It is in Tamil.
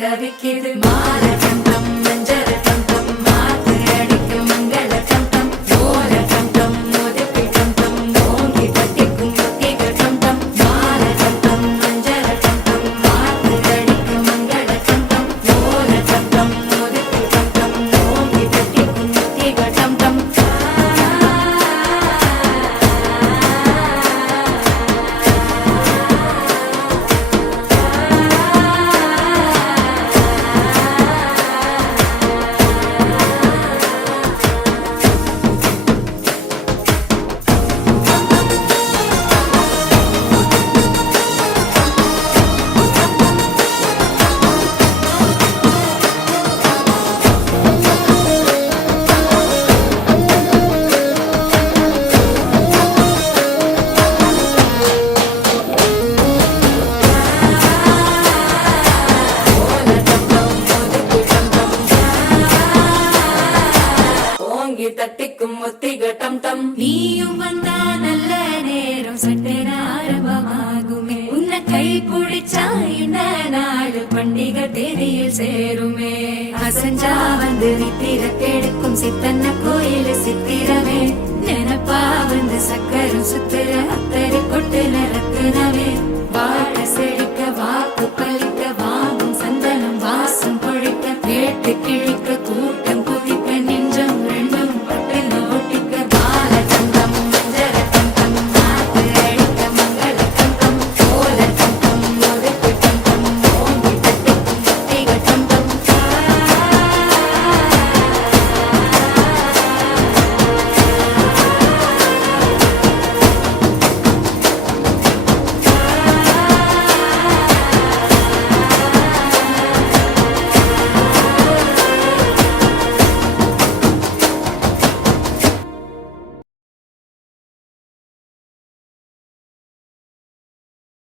தவிக்கிது மால கண்டம் மஞ்சள் கண்டம் மாத்து அடிக்கும் மங்கள கண்டம் ஓல கண்டம் மோதிப்பி கண்டம் ஓங்கி பட்டிக்கும் முத்திக கண்டம் மால கண்டம் மஞ்சள் கண்டம் மாத்து அடிக்கும் மங்கள கண்டம் ஓல கண்டம் மோதிப்பி கண்டம் ஓங்கி பட்டிக்கும் முத்திக கண்டம் தட்டிக்கும் முத்திக டம் டம் நீயும் வந்தா நல்ல நேரம் சட்டென ஆரம்பமாகுமே உன்னை கை பிடிச்சா இந்த நாடு பண்டிகை தேதியில் சேருமே அசஞ்சா வந்து நித்திர கெடுக்கும் சித்தன்ன கோயில் சித்திரமே நினப்பா வந்து சக்கரம் சுத்துற அத்தரு கொட்டுல